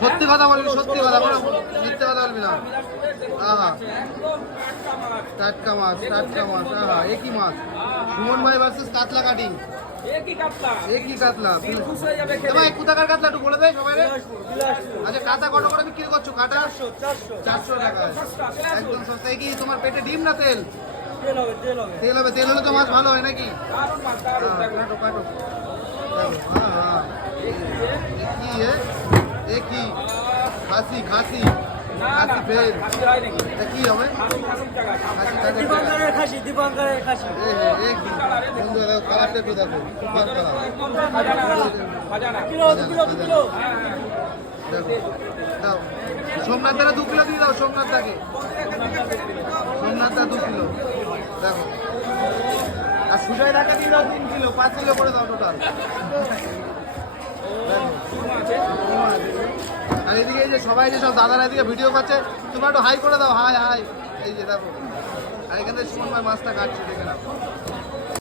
সত্যি কথা বলবি, সত্যি কথা বল, মিথ্যে কথা বলবি না। আহা টাটকা মাছ, টাটকা মাছ। আহা একই মাছ, সুমন ভাই ভার্সেস কাতলা কাটিং। একই কাতলা। ভাই কোথাকার কাতলা একটু বলে দেয় সবাই। আচ্ছা কাতা কত করে বিক্রি করছো? কাটা 400 টাকা, একদম সস্তা। কি তোমার পেটে ডিম না তেল? তেল হবে, তেল হলে তো মাছ ভালো হয় নাকি? কি খাসি খাসি খাসি ফের কি হবে? দীপঙ্করের খাসি। বন্ধুরা কালারটা একটু দেখো, সোমনাথ দাদা 2 কিলো দিয়ে দাও। সোমনাথ দাকে, সোমনাথ দা 2 কিলো দেখো। আর সুজয় দাকে দিয়ে দাও 3 কিলো, 5 কিলো করে দাও টোটাল। আর এদিকে এই যে সবাই যে সব দাদারা এদিকে ভিডিও করছে, তোমরা একটু হাই করে দাও। High high. এই যে দেখো, আর এখানে সুমন ভাই মাছটা কাটছে, দেখে নাও।